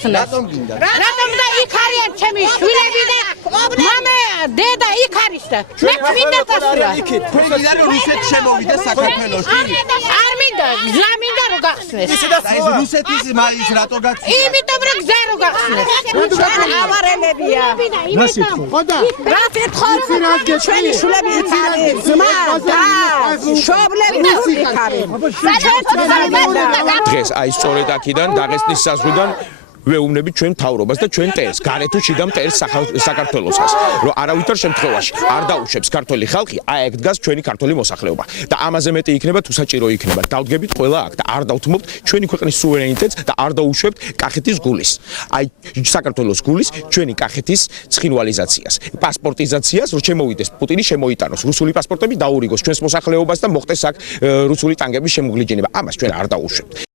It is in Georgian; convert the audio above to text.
რატომ და იქ არიან ჩემი შვილები და მამე დედა იქ არის და მე მინდა დასვლა თქვენ რუსეთში შემოვიდა საქართველოში არ მინდა გზა მინდა რომ გახსნეს ეს რუსეთის მაის რატო გახსნა იმიტომ რომ გზა რომ გახსნეს ჩვენ ავარელებია რა თქმა ჩვენი შვილები იქ არის ძმა და შობლები იქ არის დღეს აი სწორედ აქედან დაღესტნის საზღვრიდან ვეუბნებით ჩვენ მთავრობას და ჩვენ მტერს, გარეთ თუ შიდა მტერს საქართველოსას, რომ არავითარ შემთხვევაში არ დაუშვებს ქართველი ხალხი, აი აქ დგას ჩვენი ქართველი მოსახლეობა და ამაზე მეტი იქნება თუ საჭირო იქნება. დავდგებით ყველა აქ და არ დავთმობთ ჩვენი ქვეყნის სუვერენიტეტს და არ დაუშვებთ კახეთის გულის. აი საქართველოს გულის ჩვენი კახეთის ცხინვალიზაციას, პასპორტიზაციას, რომ შემოვიდეს პუტინი შემოიტანოს რუსული პასპორტები დაურიგოს ჩვენს მოსახლეობას და მოხდეს აქ რუსული ტანგების შემოგვლიჯენება. ამას ჩვენ არ დაუშვებთ.